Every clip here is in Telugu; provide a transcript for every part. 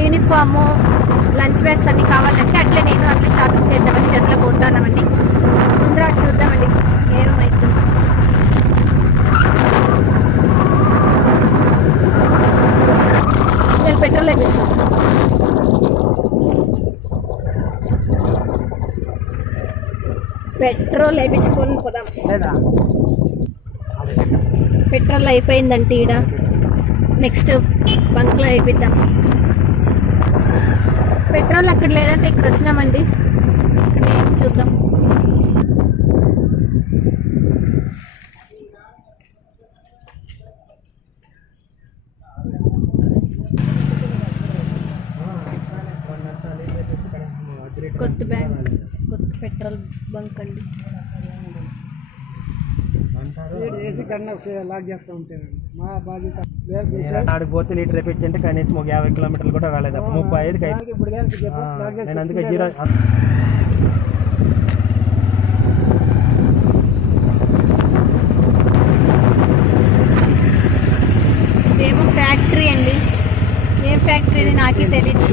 యూనిఫామ్ లంచ్ బ్యాగ్స్ అన్ని కావాలంటే అట్లే నేను అట్లా షాపింగ్ చేద్దామని జతలో పోతానమండి ముందర చూద్దామండి ఏమైతుంది నేను పెట్రోల్ వేపిస్తాను పెట్రోల్ వేయించుకొని పోదాం. పెట్రోల్ అయిపోయిందంటే ఈడ. నెక్స్ట్ బంక్లో వేయిద్దాం పెట్రోల్ అక్కడ లేదంటే ఇక్కడ వచ్చినామండి. ఇక్కడ ఏం చూద్దాం. కొత్త బ్యాంక్ కొత్త పెట్రోల్ బంక్ అండి. ఏసీ కన్నా లాక్ చేస్తూ ఉంటాను మా బాధ్యత. ఆడికి పోతే లీటర్ తెప్పించంటే కనీసం ఒక యాభై కిలోమీటర్లు కూడా రాలేదు. ముప్పై ఐదుకి నేను అందుకే జీరో ఫ్యాక్టరీ అండి. ఏం ఫ్యాక్టరీ అని నాకే తెలియదు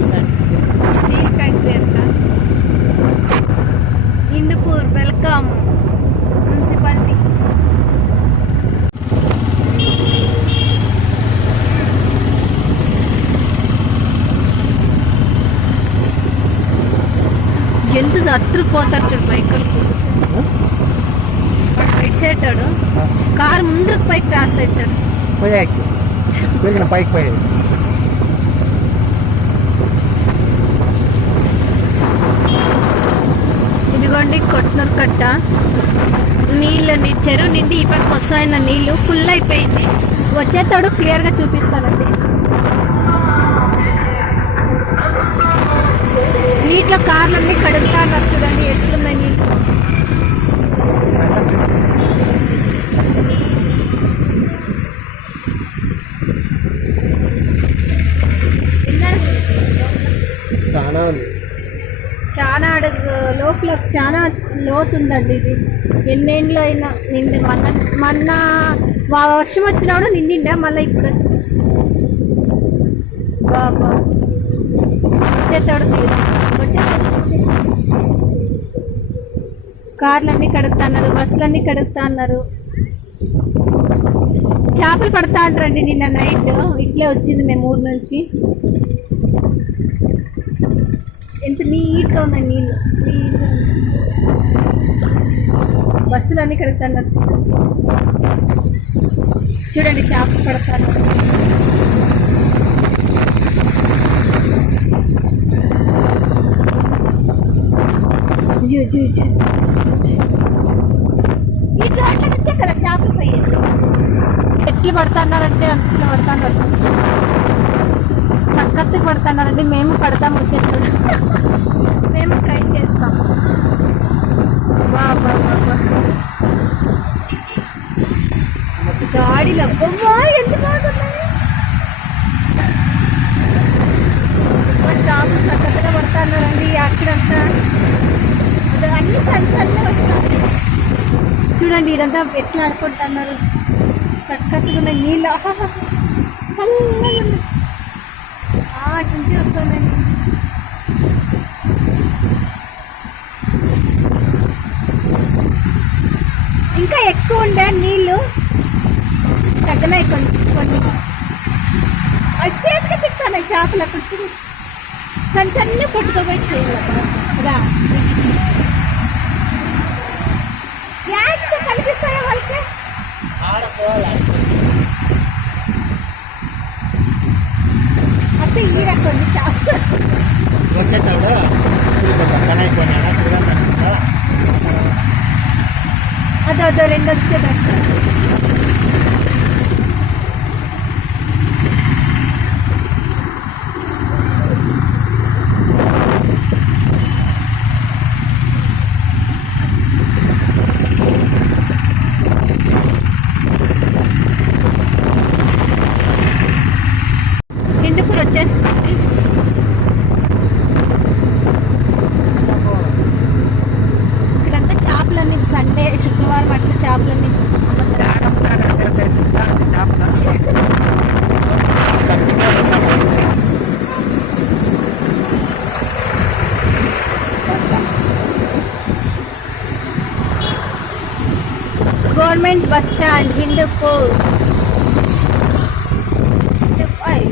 స్టీల్ ఫ్యాక్టరీ అంట. Hindupur welcome municipality. ఎంత అత్తుకుపోతారు చూడు బైకులకు రైట్ సైడ్ కారు ముందరకు పైకి క్రాస్ అవుతాడు. పైకి పోయేది ఇదిగోండి కొట్నూరు కట్ట. నీళ్ళు చెరువు నిండి ఈ పక్క వస్తాయన్న నీళ్ళు ఫుల్ అయిపోయింది. వచ్చేటప్పుడు క్లియర్గా చూపిస్తానండి నీటిలో కార్లన్నీ కడుగుతారు చూడండి ఎట్లున్నాయి. నీళ్ళు? చాలా ఉంది. చాలా అడుగు లోపల చాలా లోతుందండి ఇది. ఎన్నేళ్ళు అయినా నిండి మొన్న మొన్న వర్షం వచ్చినప్పుడు నిండిండే మళ్ళీ ఇప్పుడు బాబా చూపిస్తాను. కార్లన్నీ కడుగుతున్నారు బస్సులన్నీ కడుగుతున్నారు. చేపలు పడతా అంటారండి నిన్న నైట్. ఇట్లే వచ్చింది మేము ఊరు నుంచి. ఎంత నీట్గా ఉన్నాయి నీళ్ళు. క్లీన్గా బస్సులు అన్ని కడుగుతున్నారు చూడండి. చూడండి చేపలు పడతారు పడుతున్నారండి మేము పడతాం వచ్చేటప్పుడు. మేము ట్రై చేస్తాం. బా బా గాడిలో ఎంత బాగున్నాయి. అబ్బా, చేపలు పడుతున్నారండి అక్కడంతా అది అన్ని సంచాలనే వస్తున్నాయి చూడండి ఇదంతా ఎట్లా ఆడుకుంటున్నారు. చక్కగా నీళ్ళు. చల్లగా అటు నుంచి వస్తుందండి ఇంకా ఎక్కువ ఉండే నీళ్ళు తగ్గనాయి కొన్ని కొన్ని. వచ్చేట్టుగా తిప్పుతున్నాయి చేపలు అక్కడ చూడు సన్న సన్న పట్టుకోబోయి రా. యాడ్స్ కనిపిస్తాయా వాళ్ళకి? అంటే ఈడ కొన్ని చేపలు వచ్చేటాడు కనై పోయినా అదో అదో రెండు వచ్చేటట్టు హిందూపూర్ వచ్చేస్తుంది ఇక్కడంతా చేపలన్నీ సండే శుక్రవారం అట్లా చేపలన్నీ అమ్ముతారు government bus stand Hindupur Hindupur.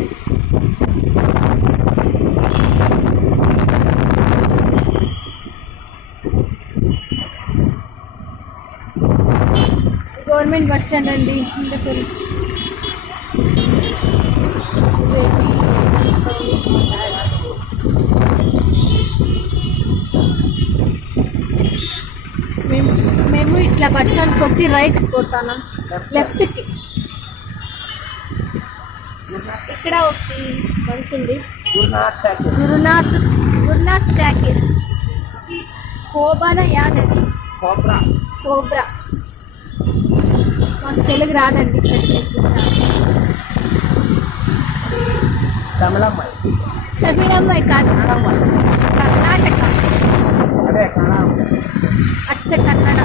Government bus stand అండి హిందూపూర్ మేము మేము ఇట్లా బస్ స్టాండ్కి వచ్చి రైట్ పోతాను లెఫ్ట్కి ఇక్కడ ఒకటి ఉంది గురునాథ్ గురునాథ్ టాకీస్ కోబాన యాదవి కోబ్రా. మాకు తెలుగు రాదండి తమిళమ్మాయి. తమిళమ్మాయి కాదు. కర్ణాటక. అదే కన్నడ అచ్చ కన్నడ.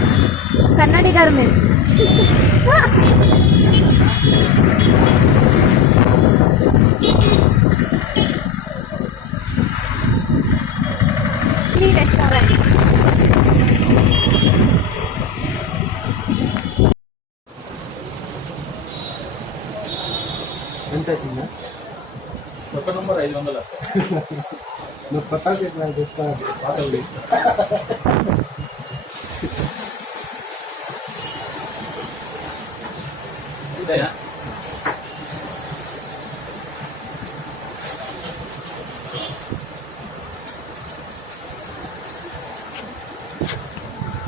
కన్నడి గారు మేము ఈ రెస్టారెంట్ ఎంత అవుతుందా? ఒక నంబర్ ఐదు వందల. నువ్వు చేసిన చూస్తా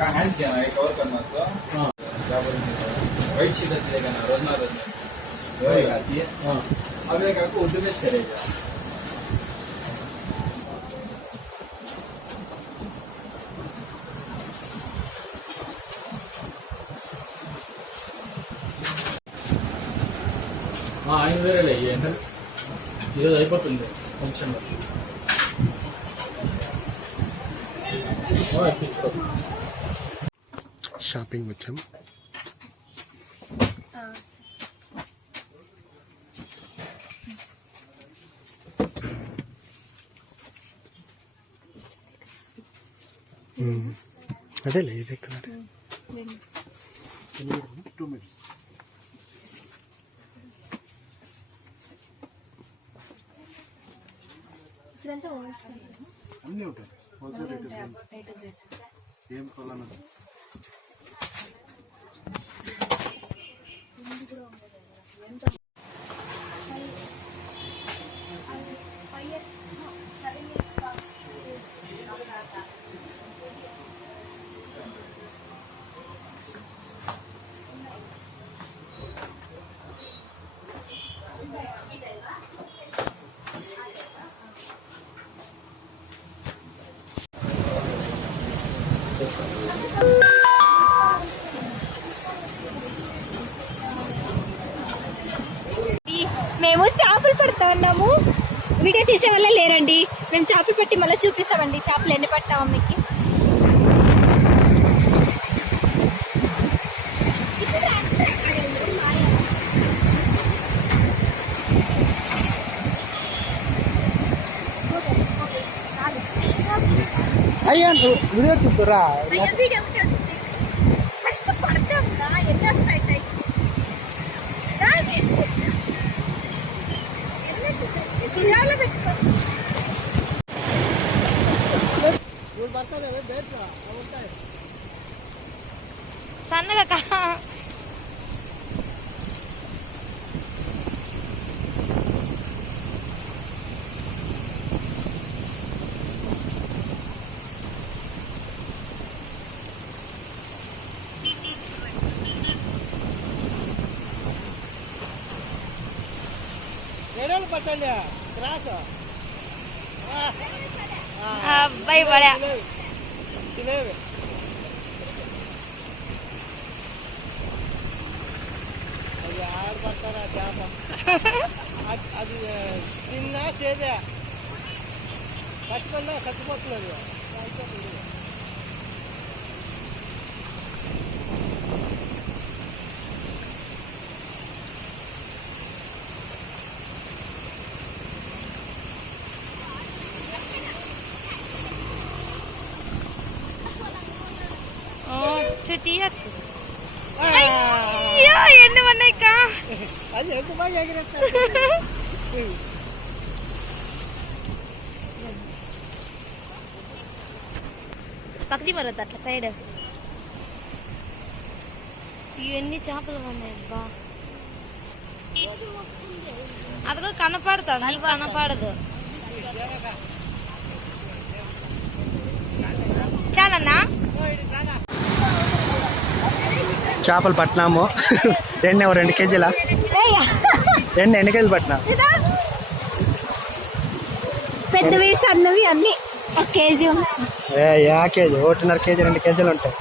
का हैंड क्या है कवर करना उसको हाँ वाइट शीट चलेगा ना रोजना रोजना वही आती है हाँ अब एक आपको उर्दू में करेगा ఆయన వేరే ఏంటంటే ఈరోజు అయిపోతుంది ఫంక్షన్ తీసుకో షాపింగ్ వచ్చాం అదేలే ఇదే కలర్ అన్నీ ఉంటాయి హోల్సేల్ రేట్ ఏం కొనాలన్నది వీడియో తీసే వల్ల లేరండి. మేము చేపలు పెట్టి మళ్ళీ చూపిస్తామండి. చేపలు ఎన్ని పట్టాము మీకు అయ్యా వీడియో తీస్తురా సన్నగా కా ఏడాలు పట్టండి క్రాస్ అబ్బాయి పడా leve. ಯಾರು ಬರ್ತಾರ ಜಾಪ ಅದು ಅದು ದಿನ ಸೇವೆ ಫಸ್ಟ್ ಬಂದ ಸತ್ತು ಮಕ್ಕಳು ಅದು అయ్యో ఎన్ని ఉన్నాయి కా అది ఎక్కువ బాగా ఎగిరేస్తా పక్కది మరొద్దు అట్లా సైడ్. ఇవన్నీ చేపలు ఉన్నాయి అబ్బా. అదిగో కనపడుతుంది నీకు కనపడదు. చాలన్నా? చేపలు పట్టినాము. ఎండ రెండు కేజీల? ఎండ ఎన్ని? కేజీలు పట్టినా? పెద్దవి సన్నవి అన్ని ఒక కేజీ ఏ యా కేజీ. ఒకటిన్నర కేజీ రెండు కేజీలు ఉంటాయి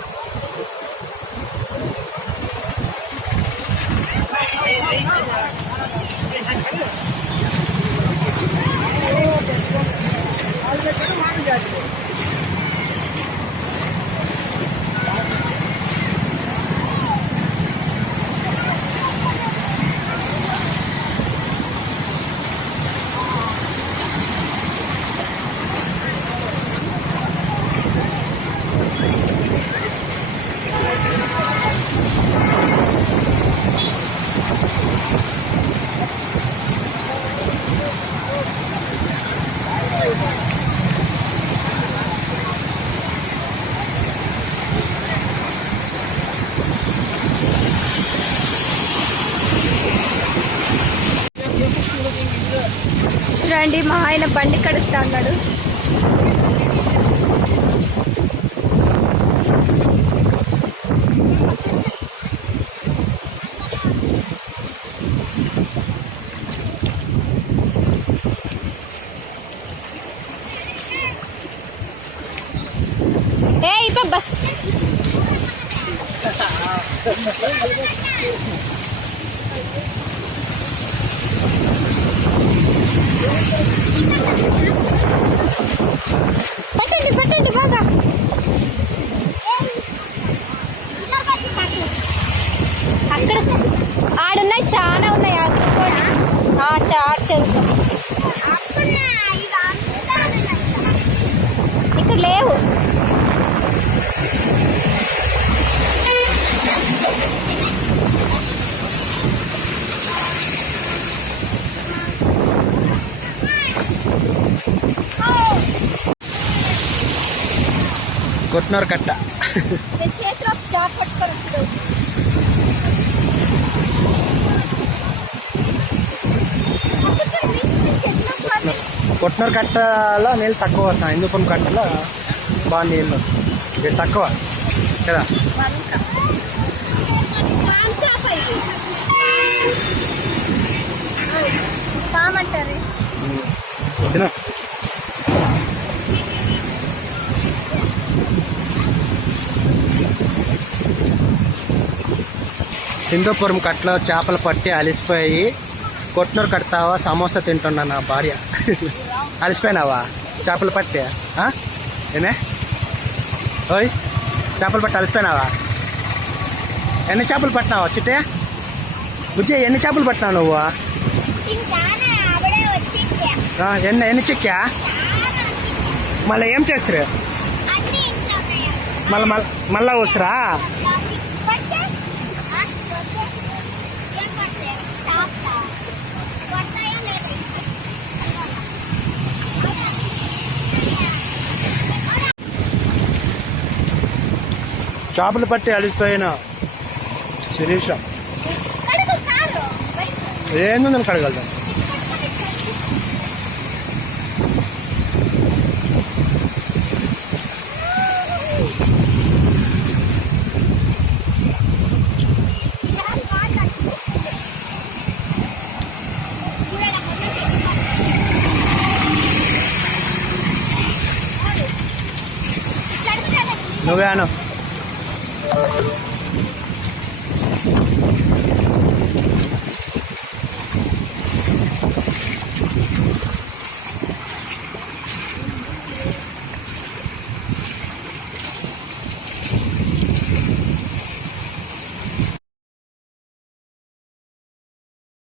చూడండి మా ఆయన బండి కడుగుతా అన్నాడు. ఏ ఇప్ప బస్. పట్టండి పట్టండి బాగా. అక్కడ ఆడున్నాయి చాలా ఉన్నాయి ఆడుకోండి. ఆ, చెరుకు ఇక్కడ లేవు కొట్టినారు కట్ట. కొట్టినారు కట్టలో నీళ్ళు తక్కువ వస్తాయి. హిందూపురం కట్టలో? బాగా నీళ్ళు. ఇది తక్కువ. కదా? కామంటారు తిన. హిందూపురం కట్టలో చేపలు పట్టి అలిసిపోయి కొట్నూరు కడతావా సమోసా తింటున్నా నా భార్య. అలిసిపోయినావా? చేపలు పట్టి? ఏమే? ఓయ్ చేపలు పట్టి అలిసిపోయినావా? ఎన్ని చేపలు పట్టినావా చిట్టే? బుజ్జి ఎన్ని చేపలు పట్టినావు నువ్వు? ఎన్ని ఎన్ని చిక్కా? మళ్ళీ ఏం చేస్తారు మళ్ళీ మళ్ళీ మళ్ళా వస్తురా చేపలు పట్టి అలిసిపోయిన శిరీష. ఏందని కడగలుగుతాం. నువ్వే అను.